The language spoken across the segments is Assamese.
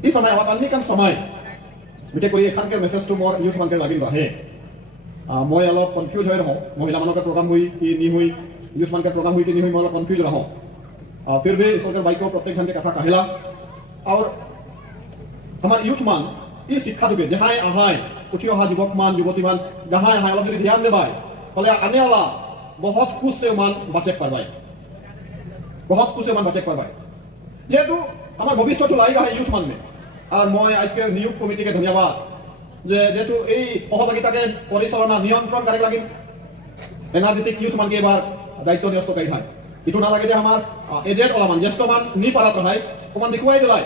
ই समय आवाज आनी कान समय बिटे करी एखान के मेसेज टू मोर यूथ मान के लागिन बाहे মই অলপ কনফিউজ হৈ रहूं महिला मानों का प्रोग्राम हुई कि नहीं हुई यूथ मान के प्रोग्राम हुई कि नहीं हुई मैं अलग कन्फ्यूज रहूं फिर भी ईश्वर बाइक प्रत्येक जन के कथा कहला और हमारे यूथ मान ये शिक्षा दुबे जहाँ आहाय उठी अहा युवक मान युवती मान जहाँ आहाय अलग ध्यान देवाय फले आने वाला बहुत कुछ से मान बचे पारबाय बहुत कुछ से मान बचे पारबाय जेहेतु हमारे भविष्य तो लाइगा है यूथ मान में और मैं आज के नियुक्त कमिटी के धन्यवाद जेहेतु এই সহযোগিতাকে পরিচালনা নিয়ন্ত্রণ করে লাগি এনার্জেটিক ইউথ মান এবার দায়িত্ব ন্যস্ত করি হয় ইটো না লাগে যে আমার এজেন্ট ওলামান জ্যেষ্ঠ মান নি পারাত হয় ওমান দেখুৱাই দিলাই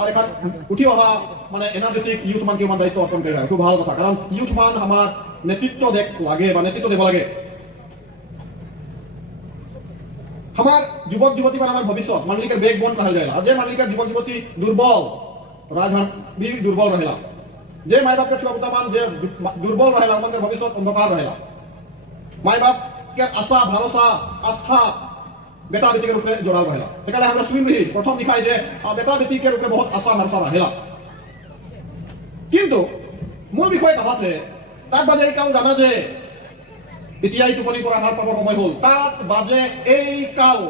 আর এখন উঠি অহা মানে এনার্জেটিক ইউথ মান মান দায়িত্ব অর্পণ করি হয় খুব ভালো কথা কারণ ইউথ মান আমার নেতৃত্ব দেখ লাগে বা নেতৃত্ব দেব লাগে আমার যুবক যুবতী মান আমার ভবিষ্যৎ মানলিকের বেকবোন কহা যায় আর যে মানলিকের যুবক যুবতী দুর্বল রাজহার भी दुर्बल रहेला जे माय बाप के छुआ मान जे दुर्बल रहेला मन के भविष्य अंधकार रहेला माय बाप के आशा भरोसा आस्था बेटा बेटी के रूप में जोड़ाल रहेला सेकाले हमरा सुन रही प्रथम दिखाई जे बेटा बेटी के रूप में बहुत आशा भरोसा रहेला किंतु मूल विषय कहते तार बाजे काल जाना जे इतिहाई टुपनी पर हार पावर समय हल तार बाजे এই কাল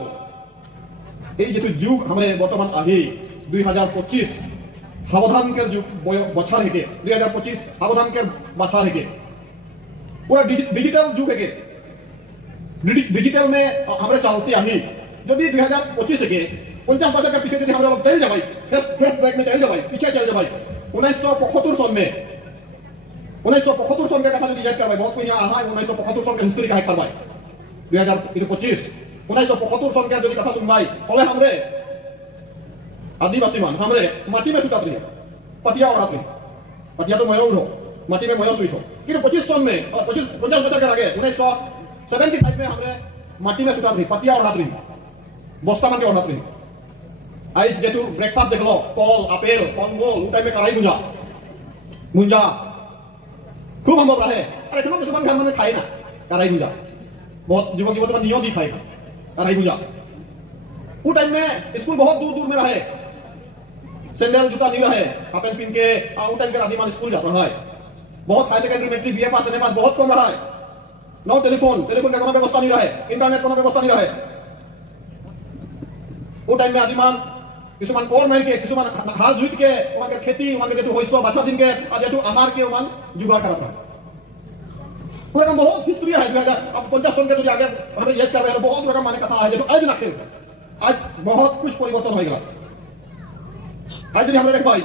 এই যেটো যুগ हमरे বর্তমান আহি 2025 सावधान के बछार है 2025 सावधान के बछार है पूरा डिजिटल युग है डिजिटल में हमारे चलते आही यदि 2025 के 50 बछर के पीछे यदि हम चल जाए फेस ब्रेक में चल जाए पीछे चल जाए 1975 सन में 1975 सन के कथा यदि याद करवाई बहुत कोई यहाँ आहा 1975 सन के हिस्ट्री का करवाई 2025 1975 सन के यदि कथा सुनवाई फले हमरे आदिवासी मान हमरे माटी में सुतात रही पटिया उड़ात रही पटिया तो मयो उड़ो माटी में मयो सुईतो कि 25 सन में 50 बछर के आगे 1975 में हमरे माटी में सुतात रही पटिया उड़ात रही बस्ता मान के उड़ात रही आई जेतु ब्रेकफास्ट देखलो कल आपेल कलमूल उ टाइम में कराई मुंजा खूब हम रहे अरे तुम किसान घर में खाए ना कराई मुंजा बहुत युवक युवती में नियो दी खाए कराई मुंजा उ टाइम में स्कूल बहुत दूर दूर में रहे सैंडल जूता नहीं रहे हाफ पैंट पहन के उ टाइम के आदमी मान स्कूल जाता है बहुत हाई सेकेंडरी मैट्रिक बीए पास एमए पास बहुत कम रहा है नो टेलीफोन टेलीफोन का कोनो व्यवस्था नहीं रहे इंटरनेट कोनो व्यवस्था नहीं रहे उ टाइम में आदमी मान किसुमान कोर मार के किसुमान हाल जुट के वहां के खेती वहां के जेतु होइसो बाछा दिन के आ जेतु आहार के मान जुगाड़ करत रहे पूरा का बहुत हिस्ट्री है 2050 सन के जो आगे हमरे याद कर रहे हैं बहुत रकम माने कथा है जेतु आज ना खेल आज बहुत कुछ परिवर्तन हो गया आज यदि हमरे देख भाई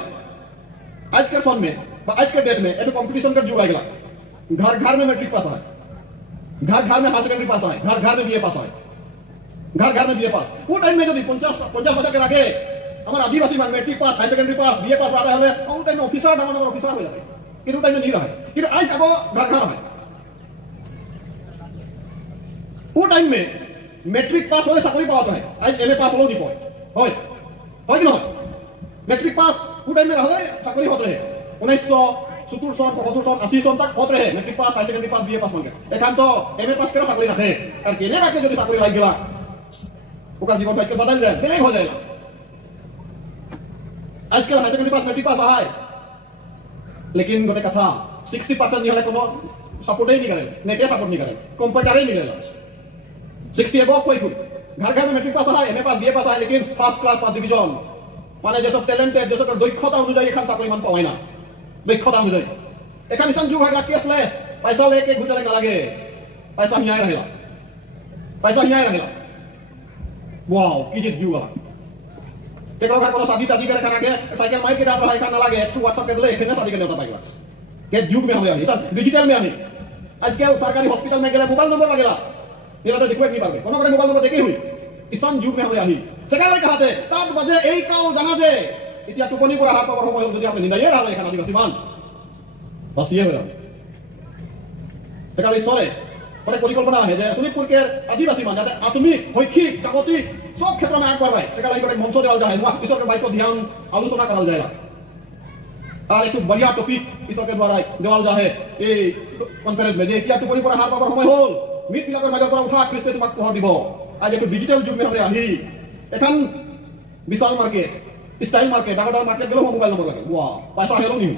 आज के सन में आज के डेट में एक कंपटीशन का युग आ गया घर घर में मैट्रिक पास है घर घर में हाई सेकेंडरी पास है घर घर में बीए पास है घर घर में बीए पास वो टाइम में यदि 50 बछर के आगे हमारे आदिवासी मान matric pass high secondary pass BA pass रहा है वो टाइम में ऑफिसर नाम ऑफिसर हो जाते कि टाइम में नहीं रहा कि आज अब घर घर है वो टाइम में मैट्रिक पास होले चाकरी पावत है आज एमए पास होलो नहीं पाए হয় হয় কি নহয় मैट्रिक पास वो टाइम में रहले चाकरी होत रहे 1970 सन 75 सन 80 सन तक होत रहे matric pass high secondary pass BA pass मानके एखान तो एमए पास केरो चाकरी रखे और केने राखे যদি চাকরি লাগ গেলা ओकर जीवन भाई के बदल जाए बेलेग हो जाएगा आजकल high secondary pass matric pass है लेकिन गोटे कथा 60% नहीं हले कोनो सपोर्ट ही नहीं करे नेटे सपोर्ट नहीं करे कंप्यूटर ही नहीं लेला 60 एबव कोई घर घर में मैट्रिक पास है एमए पास बीए पास है लेकिन फर्स्ट क्लास फर्स्ट डिवीजन माने जो सब टैलेंटेड जो सब दक्षता अनुযায়ী এখান চাকরি মান পাওয়াই না দক্ষতা অনুযায়ী এখান ইসান যুগ হইলা কেসলেস पैसा लेके घुटले ना लगे पैसा हियाय रहेला वाओ की जे जुग वाला टेकरो घर कोनो शादी तादी करे खाना के साइकिल माइक के जात रहा खाना लागे एक व्हाट्सएप के ले एखने शादी के नेता पाइबा के जुग में हम है सब डिजिटल में हमें आजकल सरकारी हॉस्पिटल में गेला मोबाइल नंबर लगेला ये तो देखो नहीं पाबे कोनो करे मोबाइल नंबर देखै हुई इसान जुग में हमरे आही सेकाले कहते तात बजे এই কাল জানা যে ইতিয়া টুপনি পৰা হাত পাবৰ সময় যদি আপনি নিদায়ে রাখলে এখানে আদিবাসী মান बस ये हो সেকালে সরে মানে পরিকল্পনা है যে শোনিতপুরকে आदिवासी मान যাতে আত্মিক শৈক্ষিক জাগতিক সব ক্ষেত্র में आग बढ़ाए সেকালে গোটে মঞ্চ দেওয়াল যায় ওয়া ईश्वर के बात को ध्यान आलोचना करल जाएगा और एक बढ़िया टॉपिक ईश्वर के द्वारा देवाल जाए ए कॉन्फ्रेंस में जे किया टुपनी পৰা হাত পাবৰ সময় হল মিট বিলাকৰ ভাগৰ পৰা উঠা খ্ৰীষ্টে তোমাক পোহৰ দিব आज एक डिजिटल युग में हमरे आही एखान विशाल मार्केट ষ্টাইল মাৰ্কেট ডাঙৰ ডাঙৰ মাৰ্কেট গ'লেও মোবাইল নম্বৰ লাগে পইচা আহিলেও নিম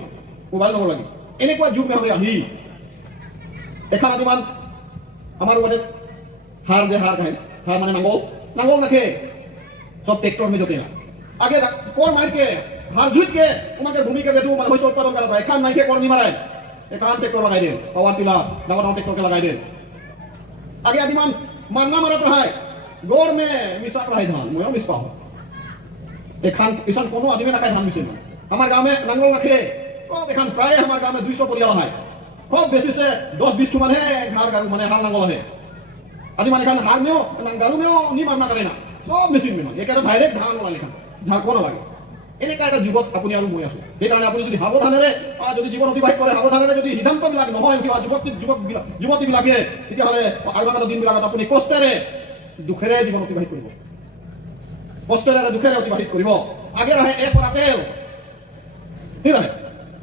মোবাইল নম্বৰ লাগে এনেকুৱা যুগ মেহৰে আহি এখন আদিমান আমাৰ মানে হার যে হার খায় হার মানে নাঙ্গল নাখে সব ট্রেক্টর में जोते ना आगे कोर मार के हार जुट के उनके भूमि के बेटू মানে হইছে উৎপাদন করা এখান নাই কে কোন নি মারায় এখান ট্রেক্টর লাগাই দেন পাওয়ার টিলার ডাঙর ডাঙর ট্রেক্টর के लगाई देन आगे आदिमान मारना मारत रहाय गोड़ में मिसात रहाय धान मयो मिस पाओ এখান ইসান কোনো আদিমে না খায় ধান মিছে আমার গাঁও में নাঙ্গল নাখে কব এখান প্রায় আমার গাঁও में 200 পরিয়াল হয় খুব বেশি से 10-20 টো মানে ঘাড় গাড়ু মানে হাল নাঙ্গল है आदि मान खान हार में हो गालू में हो नहीं मारना करे ना सब मेसिन में एक डायरेक्ट धान वाला लिखा ঢাকব নালাগে এনেকা এটা যুগত আপুনি আৰু মই আছো সেইকাৰণে আপুনি যদি সাৱধানেৰে যদি জীৱন অতিবাহিত কৰে সাৱধানেৰে যদি সিদ্ধান্তবিলাক নহয় যুৱতীবিলাকে তেতিয়াহ'লে আগন্তুক দিনবিলাকত আপুনি কষ্টেৰে দুখেৰে জীৱন অতিবাহিত কৰিব কষ্টেৰে দুখেৰে অতিবাহিত কৰিব আগে ৰহে এ ফৰ আপেল ঠিক আছে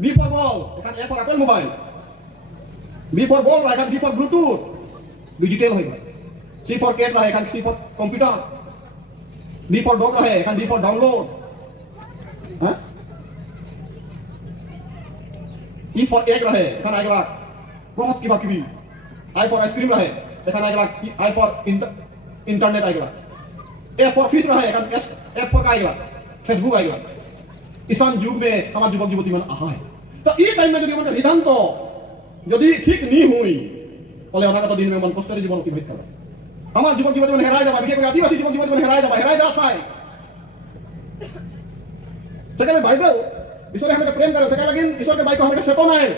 বি ফৰ বল এখান A for apple mobile B for ball এখান বি ফৰ ব্লুটুথ ডিজিটেল হৈ গ'ল C for cat रहे एखान C for computer D for dog रहे एखान D for डाउनलोड हाँ E for egg रहे एखान आइगला बहुत की बाकी भी I for आइसक्रीम रहे एखान आइगला I for इंटरनेट आइगला F for fish रहे एखान F for आइगला फेसबुक आइगला इसान युग में हमारे युवक युवती मन आहा है तो ये टाइम में जो हमारे सिद्धांत यदि ठीक नहीं हुई बोले अनागत दिन में मन कष्टेर जीवन अतिबाहित करा আমার যুবক যুবতী মানে হেরায় যাবা বিশেষ করে আদিবাসী যুবক যুবতী মানে হেরায় যাওয়া চাই সেখানে বাইবেল ঈশ্বরে আমাকে প্রেম করে সেখানে লাগিন ঈশ্বরকে বাইক আমাকে চেতনায়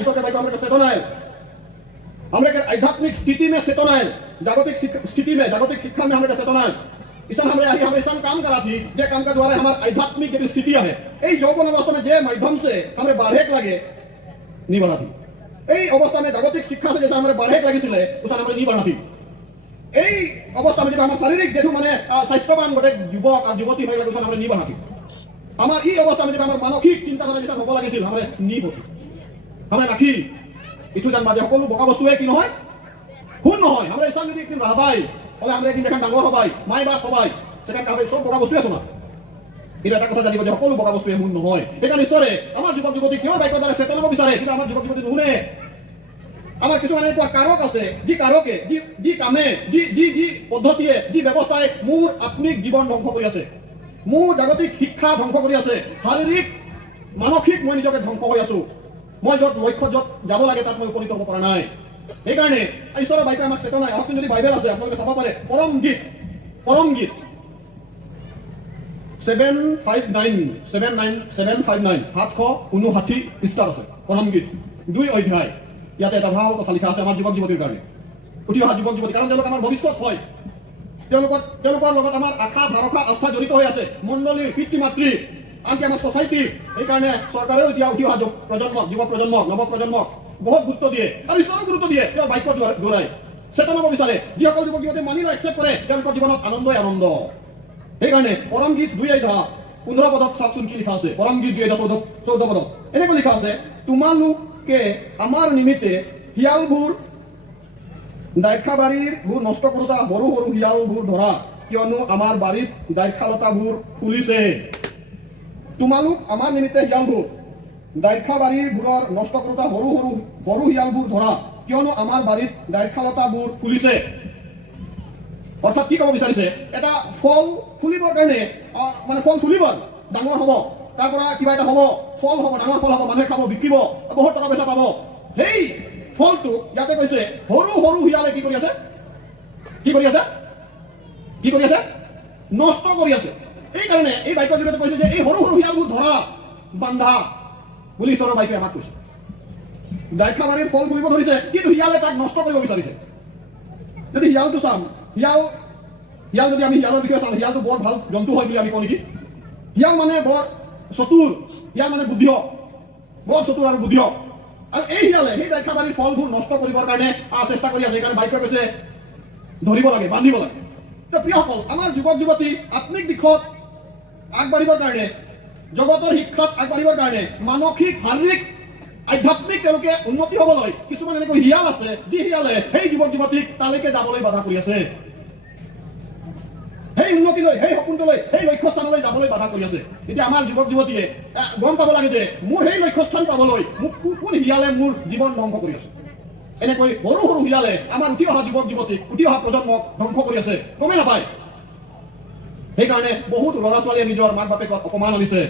ঈশ্বরকে বাইক আমাকে চেতনায় हमरे आध्यात्मिक स्थिति में चेतनाएं जागतिक स्थिति में जागतिक शिक्षा में हमरे चेतनाएं ईसान हमरे हमरे ईसान काम करा थी जे काम का द्वारा हमार आध्यात्मिक जो स्थिति है এই যৌবন अवस्था में जे माध्यम से हमरे बाढ़ेक लगे नहीं बढ़ा थी এই अवस्था में जागतिक शिक्षा से जैसा हमरे बाढ़ेक लगिছিলে उसान हमरे नहीं बढ़ा थी এই অবস্থা में আমার শারীরিক যেটু মানে স্বাস্থ্যবান গোটে যুবক আর যুবতী হয়ে গেছে আমরা নি বাড়াতি আমার এই অবস্থা में আমার মানসিক চিন্তাধারা যেটা হব লাগিছিল আমরা নি হতি আমরা রাখি ইটু জান মাঝে সকলো বকা বস্তুৱে কি নহয় হুন নহয় আমরা ইসান যদি একদিন রাহবাই তাহলে আমরা একদিন যখন ডাঙর হবাই মাই বাপ হবাই সেটা কাবে সব বকা বস্তু আছে না এটা একটা কথা জানিব যে সকলো বকা বস্তুৱে হুন নহয় এখানে ঈশ্বৰে আমাৰ যুবক যুবতী কিয় বাইক দ্বাৰা চেতনাব বিচাৰে কিন্তু আমাৰ যুবক যুবতী নুশুনে আমাৰ কিছু মানে একটা কাৰক আছে যি কাৰকে যি কামে যি পদ্ধতিয়ে যি ব্যৱস্থায় মোৰ আত্মিক জীৱন ধ্বংস কৰি আছে মোৰ জাগতিক শিক্ষা ধ্বংস কৰি আছে শাৰীৰিক মানসিক মই নিজকে ধ্বংস হৈ আছো মই যত লক্ষ্য যত যাব লাগে তাত মই উপনীত হ'ব পৰা নাই সেইকাৰণে ঈশ্বৰৰ বাইকে আমাক চেতনাই আহক যদি বাইবেল আছে আপোনালোকে চাব পাৰে পৰম গীত 759 759 পৃষ্ঠাত আছে পৰম গীত 2 অধ্যায় ইয়াতে এটা ভাল কথা লিখা আছে আমাৰ যুৱক যুৱতীৰ কাৰণে উঠি অহা যুৱক যুৱতী কাৰণ তেওঁলোক আমাৰ ভৱিষ্যত হয় তেওঁলোকৰ লগত আমাৰ আশা ভৰসা আস্থা জড়িত হৈ আছে মণ্ডলীৰ পিতৃ মাতৃ আনকি আমাৰ ছ'চাইটি সেইকাৰণে চৰকাৰেও এতিয়া উঠি অহা প্ৰজন্মক যুৱ প্ৰজন্মক নৱ প্ৰজন্মক বহুত গুৰুত্ব দিয়ে আৰু ঈশ্বৰো গুৰুত্ব দিয়ে তেওঁ বাক্য দৌৰাই চেতনাব বিচাৰে যিসকল যুৱক যুৱতী মানি লয় একচেপ্ট কৰে তেওঁলোকৰ জীৱনত আনন্দই আনন্দ সেইকাৰণে পৰম গীত 2 অধ্যায় 15 পদত চাওকচোন কি লিখা আছে পৰম গীত 2 অধ্যায় 14 পদত এনেকৈ লিখা আছে তোমালোকে আমাৰ নিমিত্তে হিয়ালবোৰ দাইখাবাৰীৰ ভূৰ নষ্ট কৰোতা সৰু সৰু হিয়ালবোৰ ধৰা কিয়নো আমাৰ বাৰীত দাইখালতাবোৰ ফুলিছে তোমালোক আমাৰ নিমিত্তে হিয়ালবোৰ দাইখাবাৰীৰ ভূৰৰ নষ্ট কৰোতা সৰু হিয়ালবোৰ ধৰা কিয়নো আমাৰ বাৰীত দাইখালতাবোৰ ফুলিছে অৰ্থাৎ কি কব বিচাৰিছে এটা ফল ফুলিবৰ কাৰণে মানে ফল ফুলিব ডাঙৰ হ'ব তাৰ পৰা কিবা এটা হ'ব ফল হ'ব ডাঙৰ ফল হ'ব মানুহে খাব বিকিব বহুত টকা পইচা পাব সেই ফলটো ইয়াতে কৈছে সৰু সৰু হিয়ালে কি কৰি আছে নষ্ট কৰি আছে এই কাৰণে এই বাইকৰ জৰিয়তে কৈছে যে এই সৰু সৰু হিয়ালবোৰ ধৰা বান্ধা বুলি ঈশ্বৰৰ বাইকে আমাক কৈছে দাইখাবাৰীৰ ফল ফুলিব ধৰিছে কিন্তু হিয়ালে তাক নষ্ট কৰিব বিচাৰিছে যদি হিয়ালটো চাম হিয়াল যদি আমি হিয়ালৰ বিষয়ে চাম হিয়ালটো বৰ ভাল জন্তু হয় বুলি আমি কওঁ নেকি হিয়াল মানে বৰ চতুৰ হিয়াল মানে বুদ্ধি বৰ চতুৰ আৰু বুদ্ধি আৰু এই হিয়ালে সেই দাইখাবাৰীৰ ফলবোৰ নষ্ট কৰিবৰ কাৰণে চেষ্টা কৰি আছে সেইকাৰণে বাইকে কৈছে ধৰিব লাগে বান্ধিব লাগে তো প্ৰিয়সকল আমাৰ যুৱক যুৱতী আত্মিক দিশত আগবাঢ়িবৰ কাৰণে জগতৰ শিক্ষাত আগবাঢ়িবৰ কাৰণে মানসিক শাৰীৰিক আধ্যাত্মিক তেওঁলোকে উন্নতি হ'বলৈ কিছুমান এনেকৈ হিয়াল আছে যি হিয়ালে সেই যুৱক যুৱতীক তালৈকে যাবলৈ বাধা কৰি আছে সেই উন্নতিলৈ, সেই সপোনটোলৈ, সেই লক্ষ্যস্থানলৈ যাবলৈ বাধা কৰি আছে। এতিয়া আমাৰ যুৱক যুৱতীয়ে গম পাব লাগে যে মোৰ সেই লক্ষ্যস্থান পাবলৈ মোক কোন হিয়ালে মোৰ জীৱন ধ্বংস কৰি আছে। এনেকৈ সৰু সৰু হিয়ালে আমাৰ উঠি অহা যুৱক যুৱতীক, উঠি অহা প্ৰজন্মক ধ্বংস কৰি আছে, গমেই নাপায়। সেইকাৰণে বহুত ল'ৰা ছোৱালীয়ে নিজৰ মাক বাপেকক অপমান আনিছে,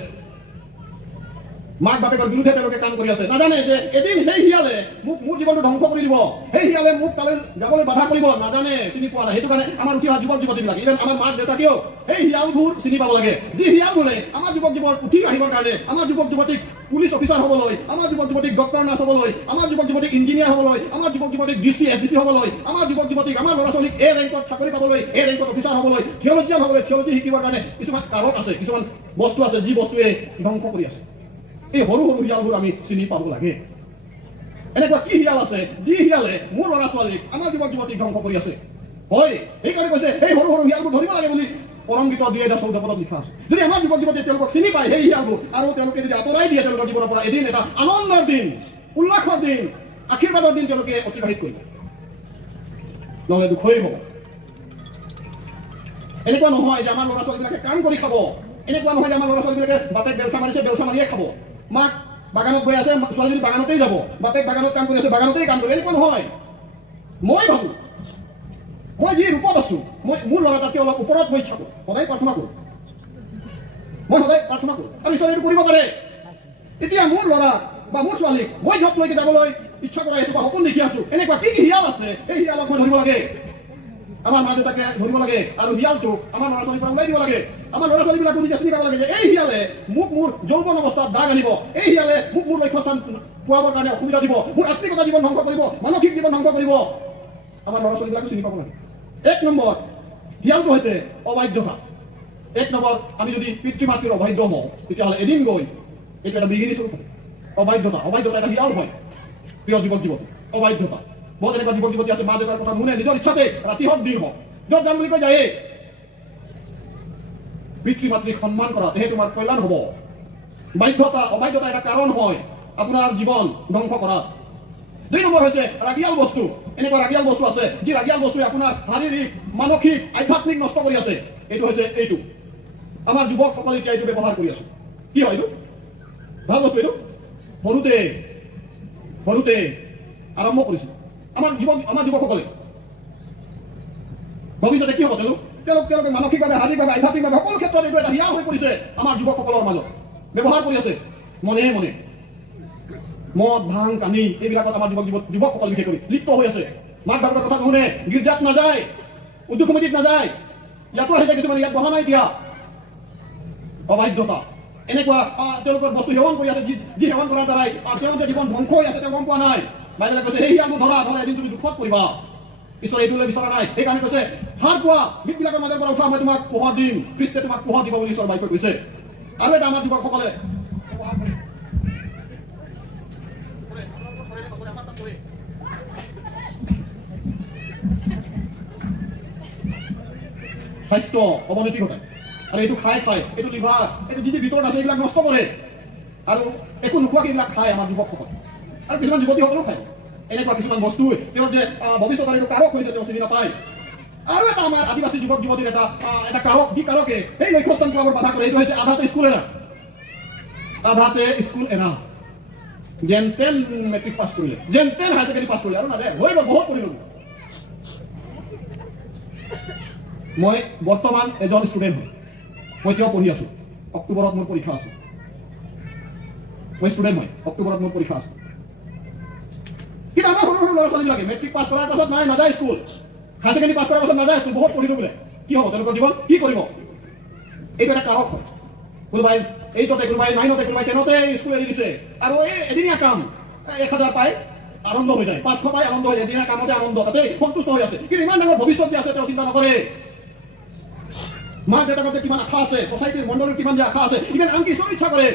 মাক বাপেকৰ বিৰুদ্ধে তেওঁলোকে কাম কৰি আছে। নাজানে যে এদিন সেই শিয়ালে মোক মোৰ জীৱনটো ধ্বংস কৰি দিব, সেই শিয়ালে মোক তালৈ যাবলৈ বাধা কৰিব, নাজানে, চিনি পোৱা নাই। সেইটো কাৰণে আমাৰ উঠি অহা যুৱক যুৱতীবিলাক, ইভেন আমাৰ মাক দেউতাকেও সেই শিয়ালবোৰ চিনি পাব লাগে, যি শিয়ালবোৰে আমাৰ যুৱক যুৱক উঠি আহিবৰ কাৰণে, আমাৰ যুৱক যুৱতীক পুলিচ অফিচাৰ হ'বলৈ, আমাৰ যুৱক যুৱতীক ডক্টৰ নাৰ্ছ হ'বলৈ, আমাৰ যুৱক যুৱতীক ইঞ্জিনিয়াৰ হ'বলৈ, আমাৰ যুৱক যুৱতীক ডিচি এফডিচি হ'বলৈ, আমাৰ যুৱক যুৱতীক, আমাৰ ল'ৰা ছোৱালীক এই ৰেংকত চাকৰি পাবলৈ, এই ৰেংকত অফিচাৰ হ'বলৈ, থিয়লজিয়ান হ'বলৈ, থিয়লজি শিকিবৰ কাৰণে কিছুমান কাৰক আছে, কিছুমান বস্তু আছে, যি বস্তুৱে ধ্বংস কৰি আছে। এই সৰু সৰু শিয়ালবোৰ আমি চিনি পাব লাগে। এনেকুৱা কি শিয়াল আছে যি শিয়ালে মোৰ ল'ৰা ছোৱালীক, আমাৰ যুৱক যুৱতীক ধ্বংস কৰি আছে? হয়, সেইকাৰণে কৈছে সেই সৰু সৰু শিয়ালবোৰ ধৰিব লাগে বুলি পৰমগীত ২,০১৪ লিখা আছে। যদি আমাৰ যুৱক যুৱতীয়ে তেওঁলোকক চিনি পায় সেই শিয়ালবোৰ, আৰু তেওঁলোকে যদি আঁতৰাই দিয়ে তেওঁলোকৰ জীৱনৰ পৰা, এদিন এটা আনন্দৰ দিন, উল্লাসৰ দিন, আশীৰ্বাদৰ দিন তেওঁলোকে অতিবাহিত কৰিব, নহ'লে দুখেই হ'ব। এনেকুৱা নহয় যে আমাৰ ল'ৰা ছোৱালীবিলাকে কাম কৰি খাব, এনেকুৱা নহয় যে আমাৰ ল'ৰা ছোৱালীবিলাকে বাপেক বেলচা মাৰিছে, বেলচা মাৰিয়ে খাব, মাক বাগানত গৈ আছে, ছোৱালীজনী বাগানতেই যাব, বাপেক বাগানত কাম কৰি আছে, বাগানতেই কাম কৰে, এনেকুৱা নহয়। মই ভাবোঁ, মই যি ৰূপত আছোঁ, মই মোৰ ল'ৰা তাতকৈ অলপ ওপৰত মই ইচ্ছা কৰোঁ, সদায় প্ৰাৰ্থনা কৰোঁ, মই সদায় প্ৰাৰ্থনা কৰোঁ, আৰু ঈশ্বৰে এইটো কৰিব পাৰে। এতিয়া মোৰ ল'ৰা বা মোৰ ছোৱালীক মই য'তলৈকে যাবলৈ ইচ্ছা কৰাই আছোঁ বা সপোন দেখি আছোঁ, এনেকুৱা কি কি শিয়াল আছে, সেই শিয়ালক মই ধৰিব লাগে, আমাৰ মা দেউতাকে ধৰিব লাগে, আৰু শিয়ালটোক আমাৰ ল'ৰা ছোৱালীৰ পৰা ওলাই দিব লাগে। আমাৰ ল'ৰা ছোৱালীবিলাকো নিজে চিনি পাব লাগে যে এই শিয়ালে মোক মোৰ যৌৱন অৱস্থাত দাগ আনিব, এই শিয়ালে মোক মোৰ লক্ষ্যস্থান পোৱাবৰ কাৰণে অসুবিধা দিব, মোৰ আত্মিকতা জীৱন ধ্বংস কৰিব, মানসিক জীৱন ধ্বংস কৰিব। আমাৰ ল'ৰা ছোৱালীবিলাকো চিনি পাব লাগে। এক নম্বৰ শিয়ালটো হৈছে অবাধ্যতা। এক নম্বৰ, আমি যদি পিতৃ মাতৃৰ অবাধ্য হওঁ তেতিয়াহ'লে এদিন গৈ এইটো এটা বিঘিনি স্বৰূপ হয়। অবাধ্যতা, অবাধ্যতা এটা শিয়াল হয়। প্ৰিয় যুৱক যুৱতী, অবাধ্যতা। বহুত এনেকুৱা যুৱক যুৱতী আছে, মা দেউতাৰ কথা নুশুনে, নিজৰ ইচ্ছাতে ৰাতি হওক দিন হওক য'ত যাম বুলি কৈ যায়ে। পিতৃ মাতৃক সন্মান কৰা, তেহে তোমাৰ কল্যাণ হ'ব। বাধ্যতা, অবাধ্যতা এটা কাৰণ হয় আপোনাৰ জীৱন ধ্বংস কৰা। ২ নম্বৰ হৈছে ৰাগিয়াল বস্তু। এনেকুৱা ৰাগিয়াল বস্তু আছে যি ৰাগিয়াল বস্তুৱে আপোনাৰ শাৰীৰিক, মানসিক, আধ্যাত্মিক নষ্ট কৰি আছে। এইটো হৈছে এইটো, আমাৰ যুৱকসকলে এতিয়া এইটো ব্যৱহাৰ কৰি আছে। কি হয় এইটো? ভাল বস্তু এইটো। সৰুতে আৰম্ভ কৰিছে আমাৰ যুৱকসকলে। ভৱিষ্যতে কি হ'ব তেওঁলোকে মানসিকভাৱে, শাৰীৰিকভাৱে, আধ্যাত্মিকভাৱে সকলো ক্ষেত্ৰত এইটো এটা হিয়াল হৈ পৰিছে আমাৰ যুৱকসকলৰ মাজত। ব্যৱহাৰ কৰি আছে মনে মনে। মদ, ভাং, কানি এইবিলাকত আমাৰ যুৱকসকল বিশেষ কৰি লিপ্ত হৈ আছে। মাক বাপেকৰ কথা নুশুনে, গীৰ্জাত নাযায়, উদ্যোগ সমিতিত নাযায়, ইয়াতো আহিছে কিছুমানে, ইয়াত বহা নাই এতিয়া। অবাধ্যতা, এনেকুৱা তেওঁলোকৰ বস্তু সেৱন কৰি আছে, যি সেৱন কৰাৰ দ্বাৰাই তেওঁ যে জীৱন ধ্বংস হৈ আছে তেওঁ গম পোৱা নাই। বাইবেলে কৈছে সেই শিয়ালবোৰ ধৰা, এদিন তুমি দুখত পৰিবা। ঈশ্বৰে এইটোলৈ বিচৰা নাই। সেইকাৰণে কৈছে সাৰ পোৱা মৃতবিলাকৰ মাজৰ পৰা উঠা, মই তোমাক পোহৰ দিম, খ্ৰীষ্টে তোমাক পোহৰ দিব বুলি ঈশ্বৰৰ বাক্যই কৈছে। আৰু এটা আমাৰ যুৱকসকলে স্বাস্থ্য অৱনতি ঘটায়, আৰু এইটো খাই এইটো লিভাৰ, এইটো যি ভিতৰত আছে এইবিলাক নষ্ট কৰে, আৰু একো নোখোৱাকৈ এইবিলাক খায় আমাৰ যুৱকসকলে, আৰু কিছুমান যুৱতীসকলেও খায়। এনেকুৱা কিছুমান বস্তু তেওঁৰ যে ভৱিষ্যতৰ এইটো কাৰক হৈছে তেওঁ চিনি নাপায়। আৰু এটা আমাৰ আদিবাসী যুৱক যুৱতীৰ এটা কাৰক, যি কাৰকে সেই লক্ষ্যস্থান পোৱাৰ বাধা কৰে, এইটো হৈছে আধাতে স্কুল এৰা। যেন তেন মেট্ৰিক পাছ কৰিলে, যেন তেন হায়াৰ ছেকেণ্ডেৰী পাছ কৰিলে, আৰু নাযায় হৈ গ'ল, বহুত পঢ়িলোঁ। মই বৰ্তমান এজন ষ্টুডেণ্ট হয়, মই এতিয়াও পঢ়ি আছোঁ। অক্টোবৰত মোৰ পৰীক্ষা আছে। মই ষ্টুডেণ্ট হয়, অক্টোবৰত মোৰ পৰীক্ষা আছে। কিন্তু আমাৰ সৰু সৰু ল'ৰা ছোৱালীবিলাকে মেট্ৰিক পাছ কৰাৰ পাছত নাযায় স্কুল, হায়াৰ ছেকেণ্ডেৰী পাছ কৰাৰ পাছত নাযায় স্কুল, বহুত পঢ়িলোঁ বোলে। কি হ'ব তেওঁলোকৰ জীৱন? কি কৰিব? এইটো এটা কাৰক হয়। কোনোবাই 8তে, কোনোবাই 9তে, কোনোবাই 10তে স্কুল এৰি দিছে, আৰু এই এদিনীয়া কাম 1000 পায় আনন্দ হৈ যায়, 500 পায় আনন্দ হৈ যায়, এদিনীয়া কামতে আনন্দ, তাতে সন্তুষ্ট হৈ আছে। কিন্তু ইমান ডাঙৰ ভৱিষ্যত যে আছে তেওঁ চিন্তা নকৰে। মাক দেউতাকৰ কিমান আশা আছে, ছচাইটিৰ মণ্ডলৰ কিমান যে আশা আছে, ইভেন আনকি ঈশ্বৰ ইচ্ছা কৰে।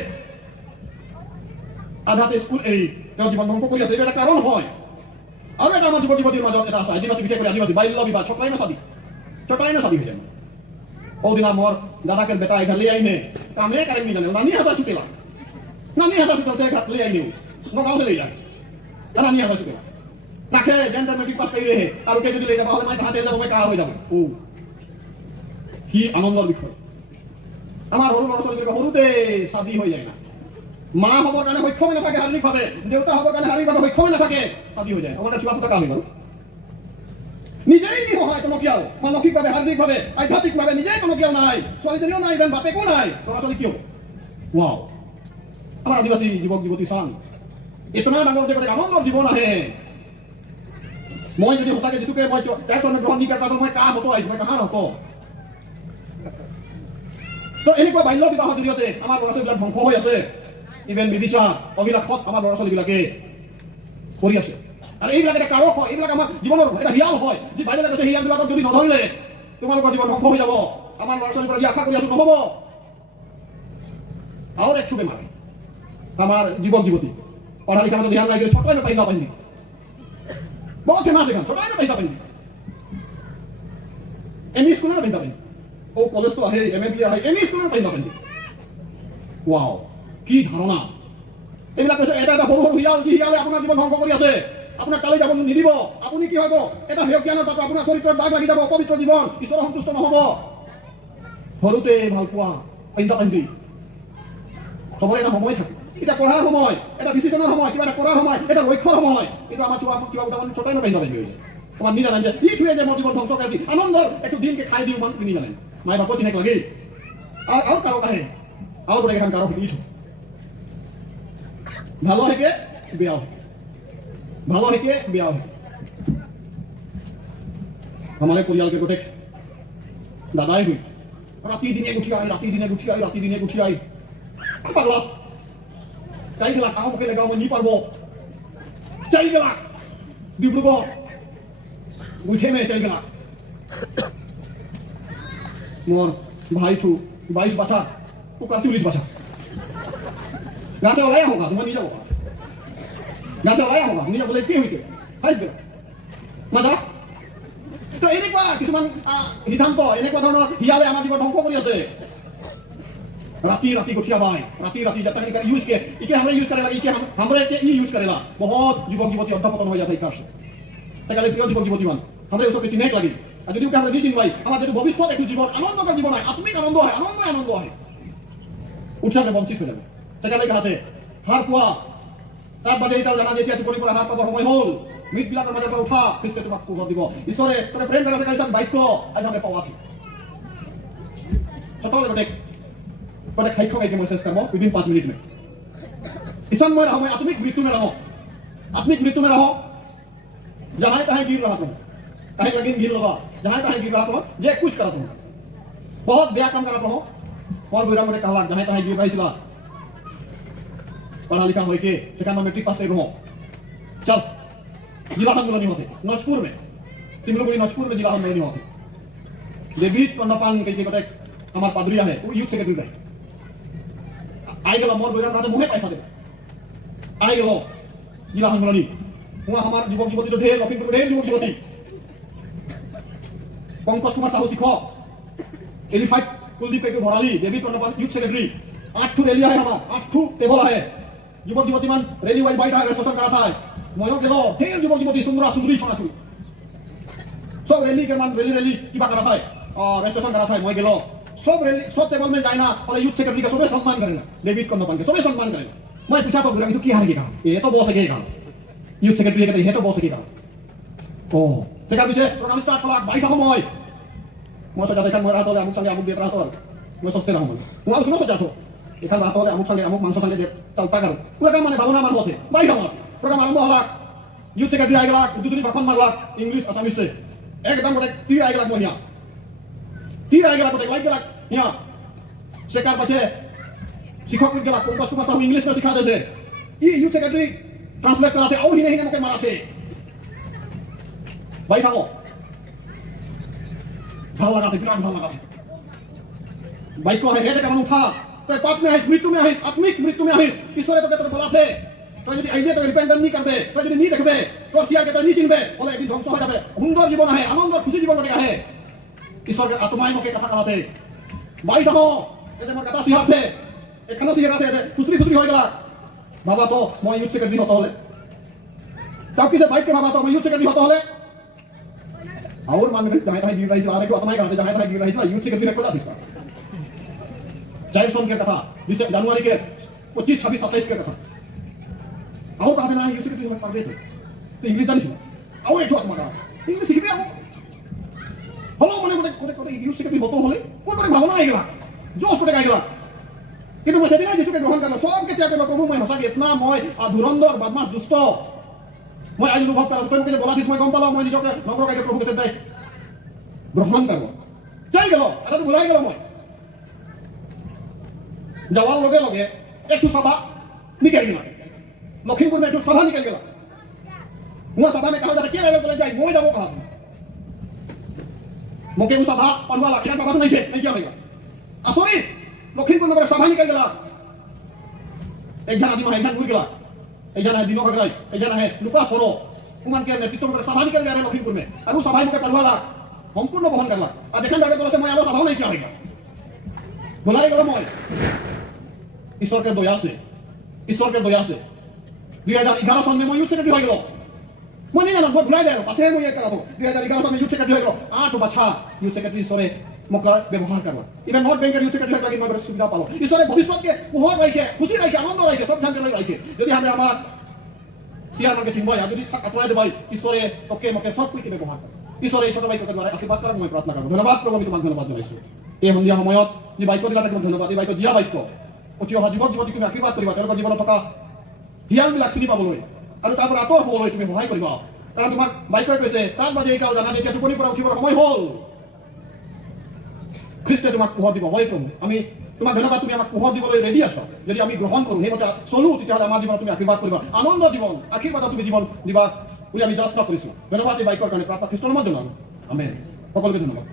আধাতে স্কুল এৰি তেওঁ জীৱন ধ্বংস কৰি আছে, এইটো এটা কাৰণ হয়। আৰু এটা আমাৰ যুৱক যুৱতীৰ মাজত এটা আছে, আদিবাসী, বিশেষ কৰি আদিবাসী বাল্য বিবাহ, চটাই में शादी हो जाए। ओ दिना मोर दादा के बेटा इधर ले आई है, काम ले करेंगे ना, नानी हाथा सुतेला से घर ले आई नहीं, वो गांव से ले जाए, नानी हाथा सुतेला नाखे जेंडर मेट्रिक पास कर रहे हैं, और के ले जाबा मैं कहां दे जाबो, मैं कहां हो जाबो। ओ কি আনন্দৰ বিষয়। আমাৰ সৰু ল'ৰা ছোৱালীবিলাক সৰুতে চাদি হৈ যায় না, মা হ'বৰ কাৰণে সক্ষমে নাথাকে শাৰীৰিকভাৱে, দেউতা হ'বৰ কাৰণে শাৰীৰিকভাৱে সক্ষমে নাথাকে, চাদি হৈ যায়। আমাৰ চুৱা ফুটা কাম হৈ গ'ল, নিজেই নিসহায়, টনকিয়াল, মানসিকভাৱে শাৰীৰিকভাৱে আধ্যাত্মিকভাৱে নিজেই টনকিয়াল নাই, ছোৱালীজনীও নাই, ইভেন বাপেকো নাই, ল'ৰা ছোৱালী কিয়? ৱাও, আমাৰ আদিবাসী যুৱক যুৱতী চান ইতনা ডাঙৰ যে আনন্দৰ জীৱন আহে। মই যদি সঁচাকৈ দিছোকে মই তাইখনে গ্ৰহণ নিকাৰ তাত মই কাৰ হতো আহিছো, মই কাহাৰ হতো। তো এনেকুৱা বাল্য বিবাহৰ জৰিয়তে আমাৰ ল'ৰা ছোৱালীবিলাক ধ্বংস হৈ আছে। ইভেন বিদিশা অভিলাষত আমাৰ ল'ৰা ছোৱালীবিলাকে কৰি আছে। আৰু এইবিলাক এটা কাৰক হয়, এইবিলাক আমাৰ জীৱনৰ এটা হিয়াল হয়, যি বাইবেলে কৈছে হিয়ালবিলাকক যদি নধৰিলে তোমালোকৰ জীৱন ধ্বংস হৈ যাব। আমাৰ ল'ৰা ছোৱালীবিলাক যি আশা কৰি আছো নহ'ব। আৰু একটু বেমাৰ আমার যুবক যুবতী पढ़ा लिखा में ध्यान नहीं छोटा में पहला पहनी बहुत फेमस है, छोटा में पहला पहनी एमई स्कूल में पहला पहनी ओ कॉलेज तो है, एमए भी है, एमई स्कूल में पहला पहनी। वाओ কি ধারণা! এইবিলাক কৈছে এটা এটা সৰু সৰু হিয়াল, যি হিয়ালে আপোনাৰ জীৱন ধ্বংস কৰি আছে, আপোনাক কালি যাব নিদিব। আপুনি কি হ'ব? এটা হেয়জ্ঞানৰ পাত্ৰ আপোনাৰ চৰিত্ৰৰ দাগ লাগি যাব, অপবিত্ৰ জীৱন, ঈশ্বৰৰ সন্তুষ্ট নহ'ব। সৰুতে ভাল পোৱা পইণ্টা পইণ্টি চবৰে এটা সময় থাকে, এটা পঢ়াৰ সময়, এটা ডিচিশ্যনৰ সময়, কিবা এটা কৰাৰ সময়, এটা লক্ষ্যৰ সময়। কিন্তু আমাৰ কিবা উদাহৰণ ছোটাই না পইণ্টা পইণ্টি হৈ যায়। তোমাৰ নিজে জানেন যে ই থুয়ে যে মোৰ জীৱন ধ্বংস কৰি আনন্দৰ একটু দিনকে খাই দিওঁ মান কিনি জানেন মাই বাপৰ চিনেক লাগে আৰু কাৰো কাহে আৰু বোলে এখান কাৰো ভিতৰি ভালো হেকে বেয়াও হয়, ভালো হেকে বেয়াও হয়। हमारे परिवार के गोटे दादाई हुई राती दिने गुठी आई, राती दिने गुठी आई, राती दिने गुठी आई पागला चाई गेला कामो के लगाओ नहीं पारबो चाई गेला डिब्रुगढ़ गुठे में चाई गेला मोर भाई थू 22 बच्चा तो का 40 बच्चा गाते वाला होगा तुम नहीं जाओगा गाते वाला होगा नहीं बोले के हुई हाइस गेला मजा তো এনেকুৱা কিছুমান সিদ্ধান্ত এনেকুৱা ধৰণৰ হিয়ালে আমাৰ জীৱন ধ্বংস কৰি আছে। राती राती गुठिया बाय राती राती जब तक यूज के इके हमरे यूज करे लगी के हमरे के ई यूज करेला बहुत युवक युवती अध्यापतन हो जाता है काश तकाले प्रिय युवक युवती मान हमरे उसको कितने लगी আর যদি আমরা রিচিং ভাই আমাদের যদি ভবিষ্যৎ একটু জীবন আনন্দকর জীবন হয়, আত্মিক আনন্দ হয়, আনন্দ হয়, উৎসাহে বঞ্চিত হয়ে যাবে। সেকালে হাতে হার পোৱা তাৰ বাদে এটা জানা যে টোপনি পৰা হাৰ পাবৰ সময় হল, মিটবিলাকৰ মাজৰ পৰা উঠা, খ্ৰীষ্টে তোমাক পোহৰ দিব। ঈশ্বৰে তোৰে প্ৰেম কৰা কাৰিছান বাক্য আজ আমি পাওঁ আছে সকলে গোটে गोटे खाई खाई मैं शेष करबो विदिन 5 मिनट में। ईसान मैं रहो, मैं आत्मिक मृत्यु में रहो, आत्मिक मृत्यु में रहो, जहां तहां गिर रहा तुम कहीं लगिन गिर लगा, जहां तहां गिर रहा तुम ये कुछ करा तुम बहुत बेया काम करा तुम और बुरा मोरे कहला जहां तहां गिर रही सिला पढ़ा लिखा होय के सेखान मैट्रिक पास कर रहो चल जिला सम्मेलन होते नौजपुर में, सिमलुगुड़ी नौजपुर में जिला सम्मेलन होते देवीत पन्नापान के गोटे हमार पादरी है वो यूथ सेक्रेटरी रहे आई गलो मोर बैराम का मुहे पैसा दे आई गलो जिला सम्मेलनी वहाँ हमार युवक युवती तो ढेर लखीमपुर ढेर युवक युवती पंकज कुमार साहू शिखो 85 कुलदीप के भराली देवी कर्णपाल यूथ सेक्रेटरी 8 रैली है हमार 8 टेबल है युवक युवती मान रैली वाइज बाइट है रेजिस्ट्रेशन करा था मयो गेलो ढेर युवक युवती सुंदरा सुंदरी छोना छोरी सब रैली के मान रैली किबा करा था और रेजिस्ट्रेशन करा था मयो गेलो सब रैली सब टेबल में जाइना और यूथ सेक्रेटरी का सबे सम्मान करेला डेविड कर्णपाल के सबे सम्मान करेला मैं पूछा तो बुरा तो की हार के कहा ये तो बॉस है कहा यूथ सेक्रेटरी के ये तो बॉस है कहा ओ सेका पीछे प्रोग्राम स्टार्ट होला बाइट समय मैं सोचा देखा मैं रात होले अमुक संगे अमुक देत रहा तो मैं सोचते रहा मैं उसमें सोचा तो एखा रात होले अमुक संगे अमुक मांस संगे देत चलता कर पूरा काम माने भावना मान होते बाइट हमरा प्रोग्राम आरंभ होला यूथ सेक्रेटरी आ गेला दुदुनी भाषण मारला इंग्लिश आसामी से एकदम गोटे तीर आ गेला मोनिया तीर आ गेला गोटे लाइक गेला यहाँ सेकार पाछे शिक्षक गेला पंकज कुमार साहू इंग्लिश में सिखा देते ई यूथ सेक्रेटरी ट्रांसलेट कराते और ही नहीं मके माराते भाई थाको ভাল লাগাতে বিরাট ভাল লাগাতে বাইক है हेड কেমন উঠা तो पाप में है मृत्यु में है आत्मिक मृत्यु में है ईश्वरे तो बोलाते तो যদি আইজে তো রিপেন্টেন্ট নি করবে তো যদি নি দেখবে তো সিয়া के तो নি চিনবে বলে একদিন ধ্বংস হয়ে যাবে সুন্দর জীবন আহে আনন্দ খুশি জীবন বটে আহে ईश्वर के आत्माय मके कथा कहते बाई दहो एते मोर कथा सिहाते एखानो सिहाते खुसरी खुसरी हो गेला बाबा तो मैं यूथ सेक्रेटरी होता हले तब किसे बाइक के बाबा तो मैं यूथ सेक्रेटरी होता हले और मान में जहाँ तहाँ गिर रही है, को आत्माएं कहते जहाँ तहाँ गिर रही है, यूथ से कितनी रखा था चाइल्ड सन के कथा जनवरी के 25, 26, 27 के कथा और कहा ना यूथ से पार्वे थे तो इंग्लिश जानी सुना और एक आत्मा का इंग्लिश सीख भी आओ হলো মানে কোটে কোটে কোটে ইউজ থেকে হতো হলে কোটে ভাবনা আইগলা জোশ কোটে আইগলা কিন্তু মই সেদিনা যিশুকে গ্রহণ করলো সব কে ত্যাগ করলো প্রভু মই হসাকে ইতনা মই ধুরন্ধর বদমাশ দুষ্ট মই আজ অনুভব করলো তুমি কে বলা দিছ মই গম পালো মই নিজকে নগর কাকে প্রভু কে দেই গ্রহণ করব চাই গেল এটা তো ভুলাই গেল মই যাওয়ার লগে লগে একটু সভা নিকল গেল লখিমপুর में একটু সভা নিকল গেল वहां सभा में कहा जाता क्या लेवल जाए वो जाओ कहा मोके उस सभा पढ़वा ला क्या सभा तो नहीं थे नहीं क्या होगा असोरी लखीमपुर में सभा निकल गया एक जन आदमी एक जन उड़ गया एक जन है दिनों का गराई एक जन है लुका सोरो उमन के नेतृत्व में सभा निकल गया लखीमपुर में और उस सभा में पढ़वा ला संपूर्ण बहन करला और देखन जाके तो से मैं आलो सभा नहीं क्या होगा बुलाई गलो मैं ईश्वर के दया से 2011 सन में मैं युद्ध से हो गलो मैं नहीं जाना मैं भुला जाए पाछे मैं ये करा तो 2011 सन में यूथ सेक्रेटरी हो 8 बच्चा यूथ सेक्रेटरी सरे मौका व्यवहार करवा even not bank youth secretary लगी मैं सुविधा पालो ईश्वर भविष्य के बहुत रखे खुशी रखे आनंद रखे सब ढंग के रखे यदि हमें हमार सियार मन के टिंबो या यदि अतरा दे भाई ईश्वर ओके मके सब कुछ व्यवहार कर ईश्वर এই ছোট ভাই के द्वारा आशीर्वाद करक मैं प्रार्थना करूं धन्यवाद प्रभु तुम्हारे धन्यवाद जनाइছো এই সন্ধিয়া সময়ত নি বাইক দিলাতে ধন্যবাদ এই বাইক দিয়া বাইক অতি যুৱক যুৱতী তুমি আশীৰ্বাদ কৰিবা তেওঁলোকৰ জীৱনত থকা জ্ঞানবিলাক চিনি পাবলৈ আৰু তাৰ পৰা আঁতৰ হ'বলৈ তুমি সহায় কৰিবা কাৰণ তোমাক বাইকে কৈছে তাত বাজে এই কাল জানা যেতিয়া টোপনিৰ পৰা উঠিবৰ সময় হ'ল খ্ৰীষ্টে তোমাক পোহৰ দিব হয় প্ৰভু আমি তোমাক ধন্যবাদ তুমি আমাক পোহৰ দিবলৈ ৰেডি আছা যদি আমি গ্ৰহণ কৰোঁ সেই মতে চলো তেতিয়াহ'লে আমাৰ জীৱনত তুমি আশীৰ্বাদ কৰিবা আনন্দ জীৱন আশীৰ্বাদ তুমি জীৱন দিবা বুলি আমি যাচনা কৰিছোঁ ধন্যবাদ এই বাইকৰ কাৰণে প্ৰাৰ্থনা খ্ৰীষ্টৰ নামত জনালোঁ আমেন সকলোকে ধন্যবাদ